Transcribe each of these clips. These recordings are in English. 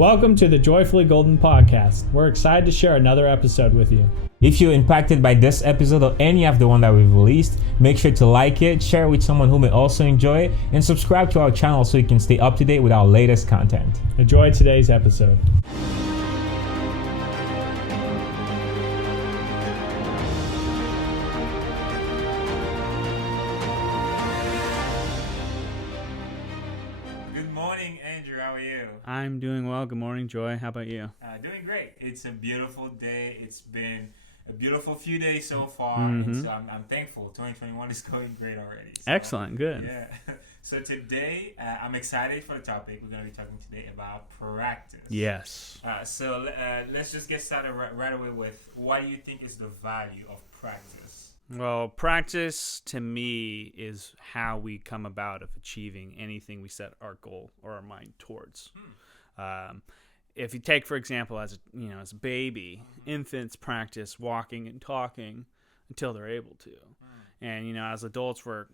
Welcome to the Joyfully Golden podcast. We're excited to share another episode with you. If you're impacted by this episode or any of the one that we've released, make sure to like it, share it with someone who may also enjoy it, and subscribe to our channel so you can stay up to date with our latest content. Enjoy today's episode. Good morning, Andrew. How are you? I'm doing well. Good morning, Joy. How about you? Doing great. It's a beautiful day. It's been a beautiful few days so far, and so I'm thankful. 2021 is going great already. So, Excellent. Good. Yeah. So today, I'm excited for the topic. We're going to be talking today about practice. Yes. So let's just get started right away with what do you think is the value of practice? Well, practice to me is how we come about of achieving anything we set our goal or our mind towards. If you take, for example, as a baby, infants practice walking and talking until they're able to. And, as adults, we're,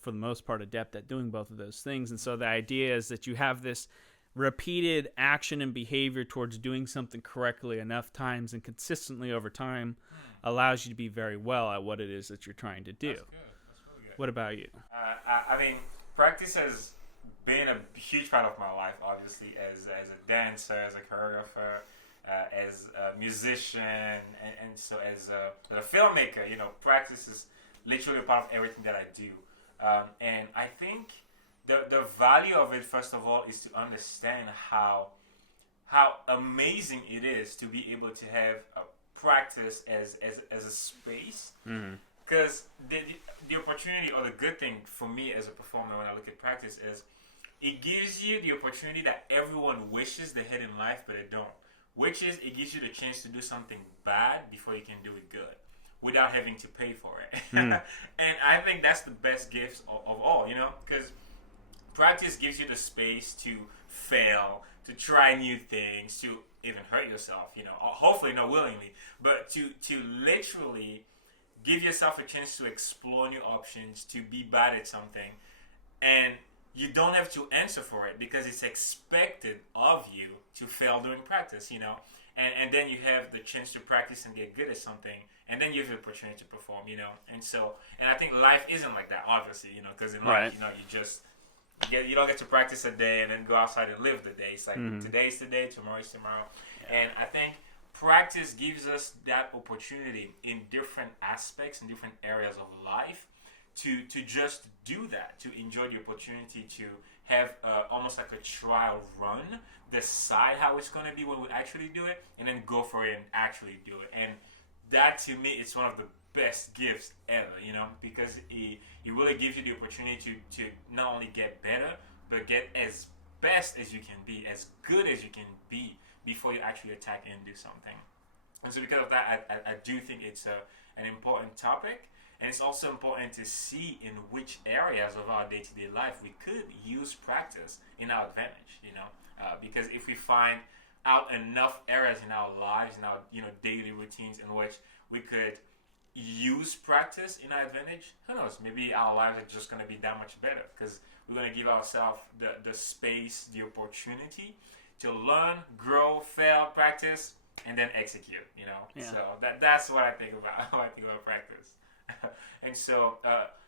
for the most part, adept at doing both of those things. And so the idea is that you have this repeated action and behavior towards doing something correctly enough times and consistently over time allows you to be very well at what it is that you're trying to do. That's really good. What about you? I mean, practice has been a huge part of my life, obviously, as a dancer, as a choreographer, as a musician, and so as a filmmaker. Practice is literally a part of everything that I do. And I think the value of it, first of all, is to understand how amazing it is to be able to have a practice as a space. Because the opportunity, or the good thing for me as a performer when I look at practice, is it gives you the opportunity that everyone wishes they had in life but they don't, which is it gives you the chance to do something bad before you can do it good without having to pay for it. And I think that's the best gift of all, because practice gives you the space to fail, to try new things, to even hurt yourself, hopefully not willingly, but to literally give yourself a chance to explore new options, to be bad at something, and you don't have to answer for it because it's expected of you to fail during practice, and then you have the chance to practice and get good at something, and then you have the opportunity to perform, and I think life isn't like that, obviously, because in life, you don't get to practice a day and then go outside and live the day. It's like today's today, tomorrow's tomorrow. Yeah. And I think practice gives us that opportunity in different aspects, in different areas of life, to just do that, to enjoy the opportunity to have almost like a trial run, decide how it's going to be when we actually do it, and then go for it and actually do it. And that, to me, is one of the best gifts ever, because it really gives you the opportunity to not only get better, but get as best as you can be, as good as you can be before you actually attack and do something. And so because of that, I do think it's an important topic. And it's also important to see in which areas of our day-to-day life we could use practice in our advantage, because if we find out enough areas in our lives, in our daily routines in which we could use practice in our advantage, who knows, maybe our lives are just going to be that much better because we're going to give ourselves the space, the opportunity to learn, grow, fail, practice, and then execute, Yeah. So that's what I think about when I think about practice. And so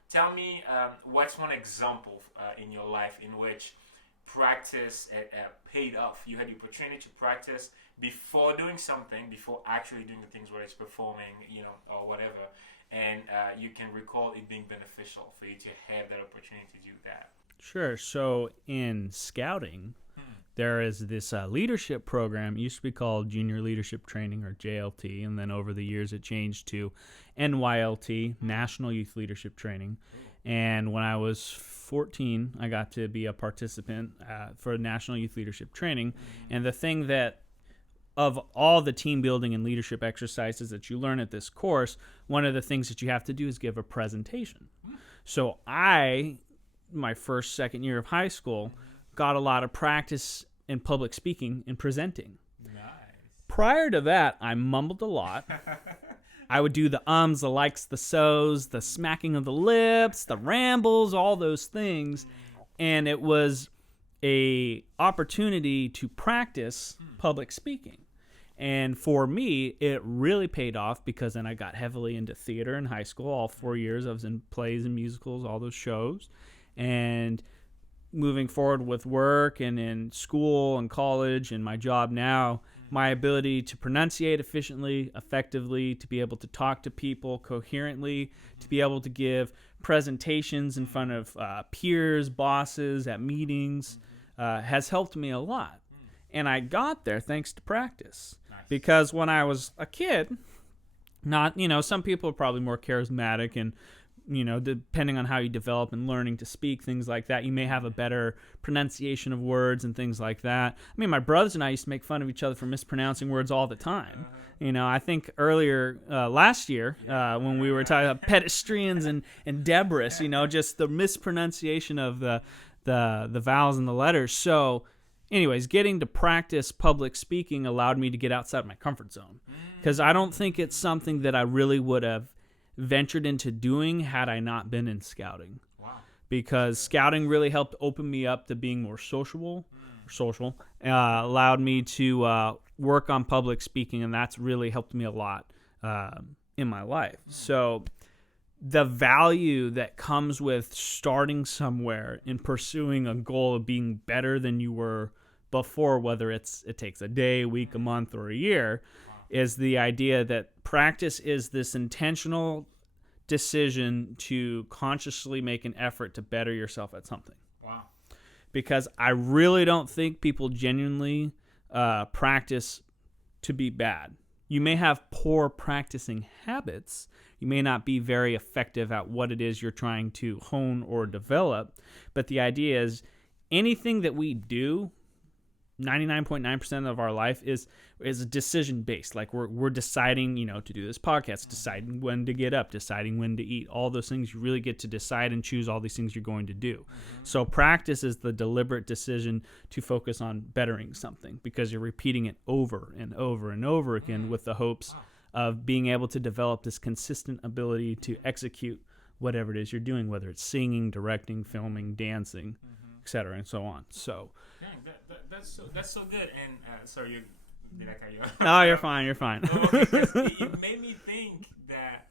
tell me, what's one example in your life in which practice paid off? You had the opportunity to practice before doing something, before actually doing the things, whether it's performing, or whatever, and you can recall it being beneficial for you to have that opportunity to do that. Sure. So in scouting, there is this leadership program. It used to be called Junior Leadership Training, or JLT, and then over the years it changed to NYLT, National Youth Leadership Training. And when I was 14, I got to be a participant for National Youth Leadership Training. And the thing that, of all the team building and leadership exercises that you learn at this course, one of the things that you have to do is give a presentation. So my second year of high school, got a lot of practice in public speaking and presenting. Nice. Prior to that, I mumbled a lot. I would do the ums, the likes, the so's, the smacking of the lips, the rambles, all those things. And it was a opportunity to practice public speaking. And for me, it really paid off because then I got heavily into theater in high school. All 4 years I was in plays and musicals, all those shows. And moving forward with work and in school and college and my job now, my ability to pronunciate efficiently, effectively, to be able to talk to people coherently, to be able to give presentations in front of peers, bosses, at meetings, has helped me a lot. And I got there thanks to practice. Nice. Because when I was a kid, some people are probably more charismatic and, depending on how you develop and learning to speak, things like that, you may have a better pronunciation of words and things like that. I mean, my brothers and I used to make fun of each other for mispronouncing words all the time. I think earlier last year when we were talking about pedestrians and Debris, just the mispronunciation of the vowels and the letters. So anyways, getting to practice public speaking allowed me to get outside my comfort zone because I don't think it's something that I really would have ventured into doing had I not been in scouting. Wow. Because scouting really helped open me up to being more social, allowed me to work on public speaking, and that's really helped me a lot in my life. So the value that comes with starting somewhere and pursuing a goal of being better than you were before, whether it takes a day, a week, a month, or a year, is the idea that practice is this intentional decision to consciously make an effort to better yourself at something. Wow. Because I really don't think people genuinely practice to be bad. You may have poor practicing habits. You may not be very effective at what it is you're trying to hone or develop. But the idea is anything that we do, 99.9% of our life is decision based. Like we're deciding, to do this podcast, deciding when to get up, deciding when to eat, all those things. You really get to decide and choose all these things you're going to do. So practice is the deliberate decision to focus on bettering something because you're repeating it over and over and over again with the hopes of being able to develop this consistent ability to execute whatever it is you're doing, whether it's singing, directing, filming, dancing, etc., and so on. So that's so good. And sorry, did I cut you off? No, you're fine. It made me think that.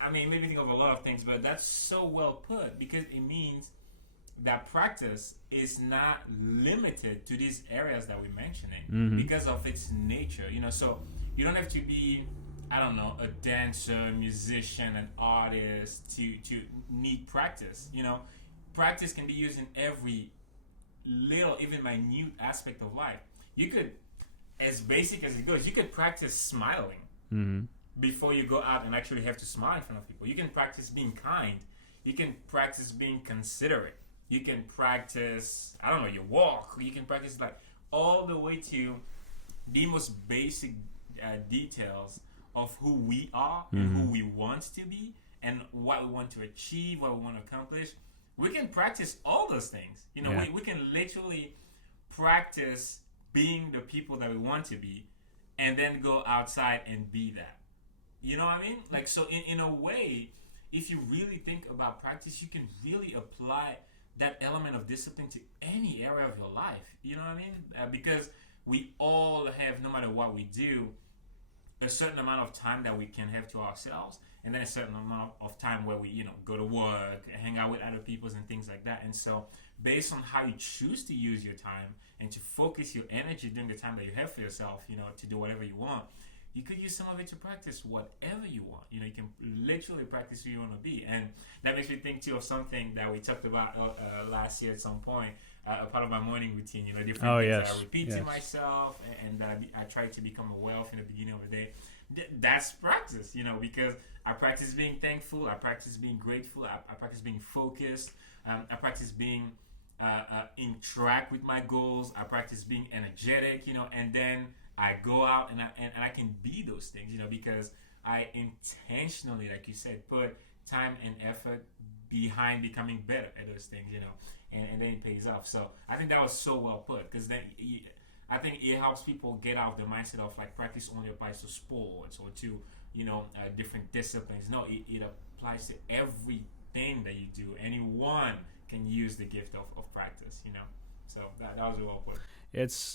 I mean, it made me think of a lot of things, but that's so well put because it means that practice is not limited to these areas that we're mentioning because of its nature. So you don't have to be, I don't know, a dancer, musician, an artist to need practice. Practice can be used in every little, even minute aspect of life. You could, as basic as it goes, you could practice smiling before you go out and actually have to smile in front of people. You can practice being kind. You can practice being considerate. You can practice, I don't know, your walk. You can practice like all the way to the most basic details of who we are and who we want to be and what we want to achieve, what we want to accomplish. We can practice all those things. We can literally practice being the people that we want to be and then go outside and be that. You know what I mean? Like, so in a way, if you really think about practice, you can really apply that element of discipline to any area of your life. You know what I mean? Because we all have, no matter what we do, a certain amount of time that we can have to ourselves, and then a certain amount of time where we, go to work, hang out with other people and things like that. And so based on how you choose to use your time and to focus your energy during the time that you have for yourself, to do whatever you want, you could use some of it to practice whatever you want. You can literally practice who you want to be. And that makes me think too of something that we talked about last year at some point, a part of my morning routine, different things that I repeat to myself and that I try to become aware of in the beginning of the day. That's practice, because I practice being thankful, I practice being grateful, I practice being focused, I practice being in track with my goals, I practice being energetic, and then I go out and I can be those things, because I intentionally, like you said, put time and effort behind becoming better at those things, and then it pays off. So I think that was so well put, because then I think it helps people get out of the mindset of like practice only applies to sports or to different disciplines. No, it applies to everything that you do. Anyone can use the gift of practice, So that was well put.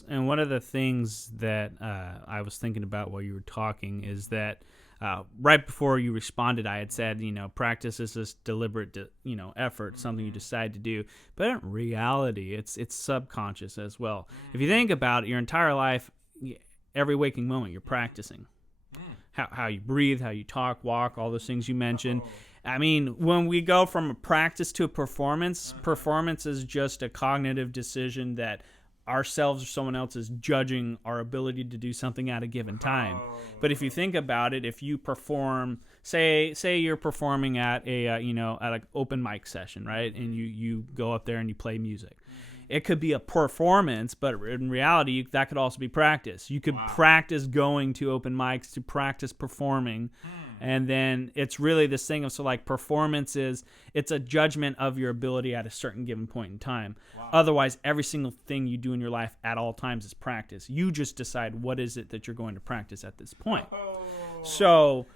And one of the things that I was thinking about while you were talking is that right before you responded, I had said, practice is this deliberate, effort, something you decide to do. But in reality, it's subconscious as well. If you think about it, your entire life, every waking moment, you're practicing. How you breathe, how you talk, walk, all those things you mentioned. I mean, when we go from a practice to a performance, performance is just a cognitive decision that ourselves or someone else is judging our ability to do something at a given time. But if you think about it, if you perform, say you're performing at a at an open mic session, right? And you go up there and you play music. It could be a performance, but in reality, that could also be practice. You could practice going to open mics, to practice performing. And then it's really this thing of, performance it's a judgment of your ability at a certain given point in time. Otherwise, every single thing you do in your life at all times is practice. You just decide what is it that you're going to practice at this point. So,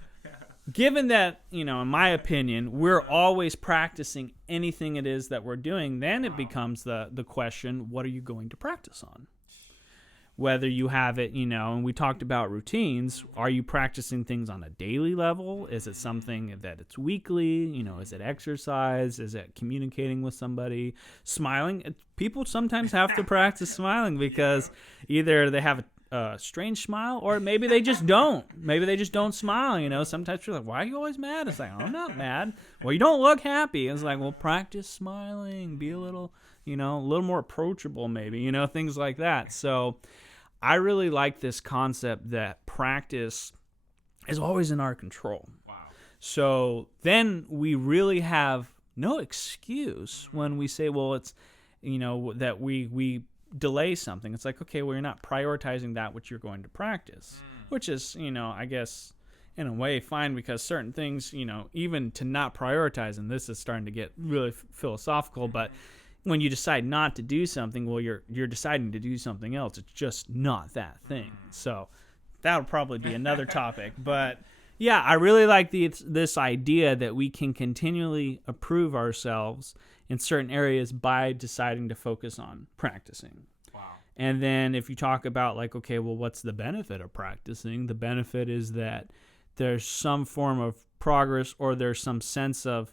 given that, in my opinion, we're always practicing anything it is that we're doing, then it becomes the question, what are you going to practice on? Whether you have it, and we talked about routines, are you practicing things on a daily level? Is it something that it's weekly? Is it exercise? Is it communicating with somebody? Smiling? People sometimes have to practice smiling because either they have a strange smile or maybe they just don't. Maybe they just don't smile, Sometimes you're like, why are you always mad? It's like, I'm not mad. Well, you don't look happy. It's like, well, practice smiling. Be a little more approachable maybe, things like that. So I really like this concept that practice is always in our control. Wow. So then we really have no excuse when we say, well, it's, that we delay something. It's like, okay, well, you're not prioritizing that which you're going to practice, which is, I guess in a way fine, because certain things, even to not prioritize, and this is starting to get really philosophical, but when you decide not to do something, well, you're deciding to do something else. It's just not that thing. So that would probably be another topic. But yeah, I really like this idea that we can continually improve ourselves in certain areas by deciding to focus on practicing. Wow. And then if you talk about okay, well, what's the benefit of practicing? The benefit is that there's some form of progress, or there's some sense of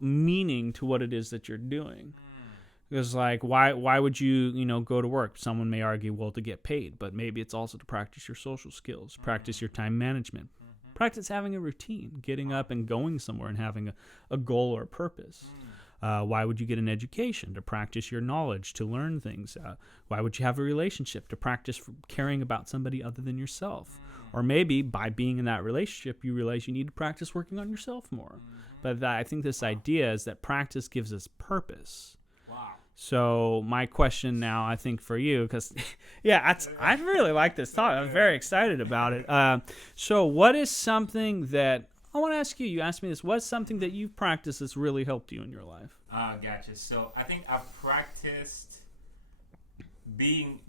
meaning to what it is that you're doing. Because why would you go to work? Someone may argue, well, to get paid, but maybe it's also to practice your social skills, practice your time management, practice having a routine, getting up and going somewhere and having a goal or a purpose. Why would you get an education? To practice your knowledge, to learn things. Why would you have a relationship? To practice caring about somebody other than yourself. Or maybe by being in that relationship, you realize you need to practice working on yourself more. But I think this idea is that practice gives us purpose. Wow. So my question now, I think for you, because I really like this thought. I'm very excited about it. So what is something that I want to ask you? You asked me this. What's something that you've practiced that's really helped you in your life? Gotcha. So I think I've practiced being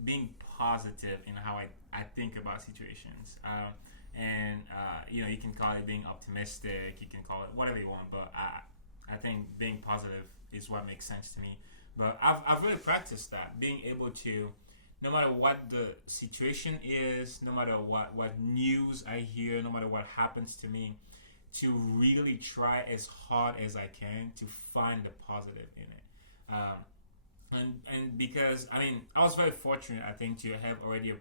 positive in how I think about situations. You can call it being optimistic. You can call it whatever you want. But I think being positive is what makes sense to me. But I've really practiced that. Being able to, no matter what the situation is, no matter what news I hear, no matter what happens to me, to really try as hard as I can to find the positive in it. And because, I was very fortunate, I think, to have already a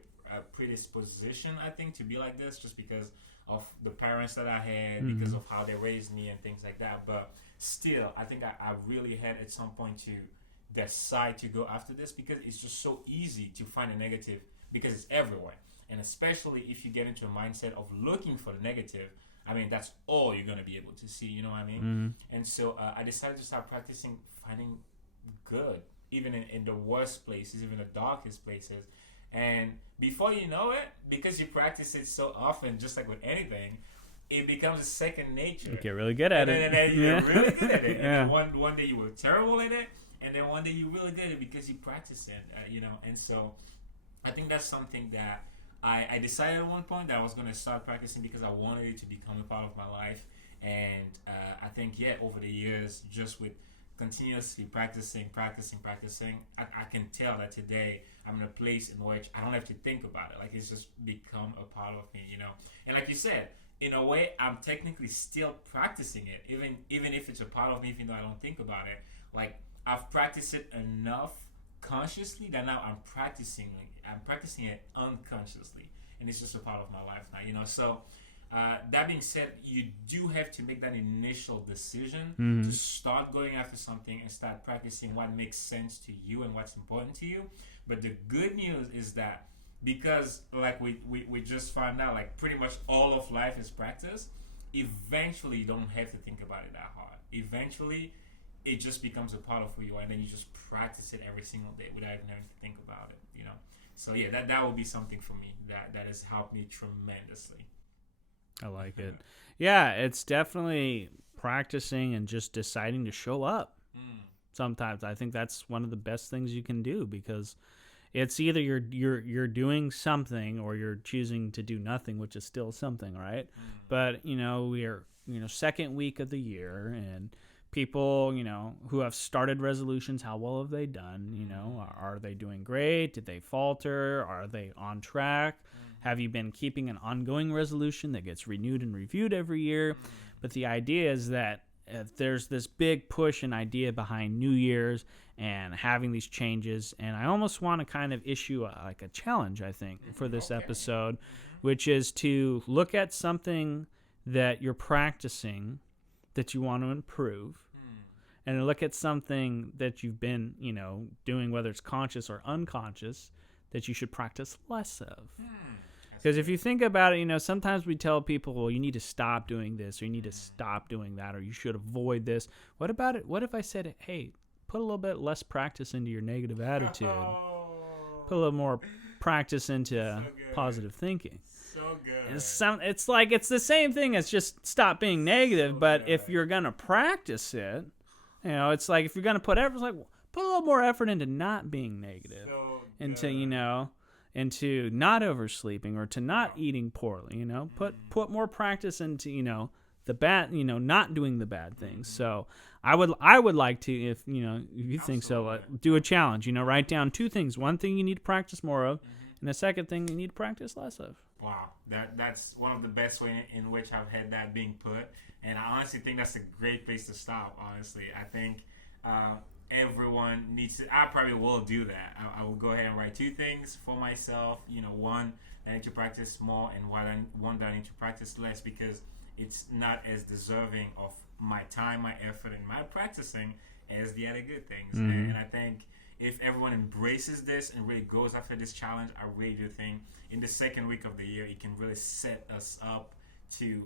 predisposition, I think, to be like this, just because of the parents that I had, because of how they raised me and things like that. But still, I think I really had at some point to decide to go after this, because it's just so easy to find a negative, because it's everywhere. And especially if you get into a mindset of looking for the negative, that's all you're going to be able to see, you know what I mean? And so I decided to start practicing finding good, even in the worst places, even the darkest places. And before you know it, because you practice it so often, just like with anything, it becomes a second nature. You get really good at it. And then you get really good at it. And one day you were terrible at it, and then one day you really good at it because you practice it, And so I think that's something that I decided at one point that I was going to start practicing, because I wanted it to become a part of my life. And I think, over the years, just with continuously practicing, I can tell that today I'm in a place in which I don't have to think about it. Like, it's just become a part of me, And like you said, in a way, I'm technically still practicing it, even if it's a part of me, even though I don't think about it. Like, I've practiced it enough consciously that now I'm practicing it unconsciously, and it's just a part of my life now, So that being said, you do have to make that initial decision to start going after something and start practicing what makes sense to you and what's important to you. But the good news is that, because like we just found out, like, pretty much all of life is practice, eventually you don't have to think about it that hard. Eventually it just becomes a part of who you are, and then you just practice it every single day without even having to think about it, So that will be something for me that has helped me tremendously. I like it. Yeah, it's definitely practicing and just deciding to show up. Sometimes I think that's one of the best things you can do, because it's either you're doing something or you're choosing to do nothing, which is still something, right? But we're second week of the year, and people who have started resolutions, how well have they done? Are they doing great? Did they falter? Are they on track? Have you been keeping an ongoing resolution that gets renewed and reviewed every year? But the idea is that there's this big push and idea behind New Year's and having these changes, and I almost want to kind of issue a challenge, I think, for this episode, which is to look at something that you're practicing that you want to improve, and look at something that you've been, doing, whether it's conscious or unconscious, that you should practice less of. Because if you think about it, sometimes we tell people, well, you need to stop doing this, or you need to stop doing that, or you should avoid this. What about it? What if I said, hey, put a little bit less practice into your negative attitude. Put a little more practice into positive thinking. So good. It's the same thing as just stop being negative, but if you're going to practice it, it's like if you're going to put effort, put a little more effort into not being negative, into not oversleeping, or to not eating poorly, put more practice into, the bad, not doing the bad things. So I would like to, if you think so, do a challenge, write down 2 things. One thing you need to practice more of, and the second thing you need to practice less of. Wow, that's one of the best ways in which I've had that being put, and I honestly think that's a great place to stop. Honestly, I think everyone needs to. I probably will do that. I will go ahead and write 2 things for myself. One that I need to practice more, and one that I need to practice less, because it's not as deserving of my time, my effort, and my practicing as the other good things. And I think if everyone embraces this and really goes after this challenge, I really do think in the second week of the year, it can really set us up to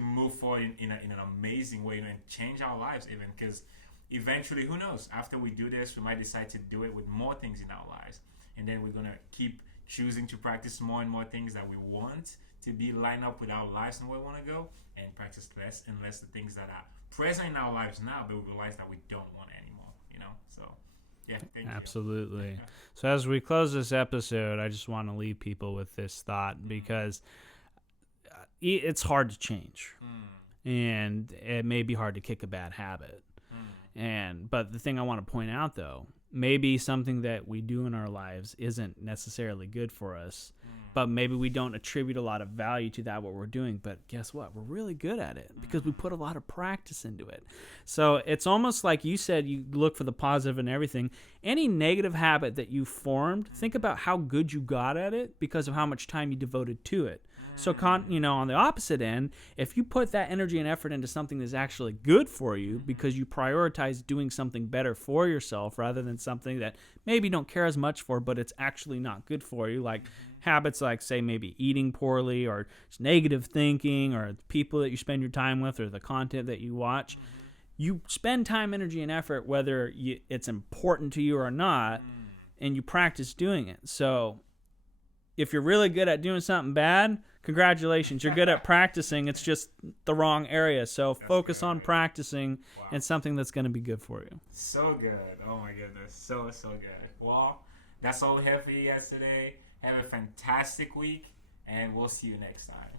move forward in an amazing way and change our lives even, because eventually, who knows, after we do this, we might decide to do it with more things in our lives, and then we're going to keep choosing to practice more and more things that we want to be lined up with our lives and where we want to go, and practice less and less the things that are present in our lives now, but we realize that we don't want anymore, so yeah, thank you. Absolutely. So as we close this episode, I just want to leave people with this thought, because it's hard to change, and it may be hard to kick a bad habit. But the thing I want to point out, though, maybe something that we do in our lives isn't necessarily good for us, but maybe we don't attribute a lot of value to that, what we're doing. But guess what? We're really good at it because we put a lot of practice into it. So it's almost like you said, you look for the positive in everything. Any negative habit that you formed, think about how good you got at it because of how much time you devoted to it. So, on the opposite end, if you put that energy and effort into something that's actually good for you because you prioritize doing something better for yourself rather than something that maybe you don't care as much for, but it's actually not good for you, like habits like, say, maybe eating poorly or just negative thinking or the people that you spend your time with or the content that you watch, you spend time, energy, and effort whether it's important to you or not, and you practice doing it. So if you're really good at doing something bad, congratulations, you're good at practicing. It's just the wrong area. So focus on practicing and something that's going to be good for you. So good. Oh my goodness. So good. Well, that's all we have for you guys today. Have a fantastic week, and we'll see you next time.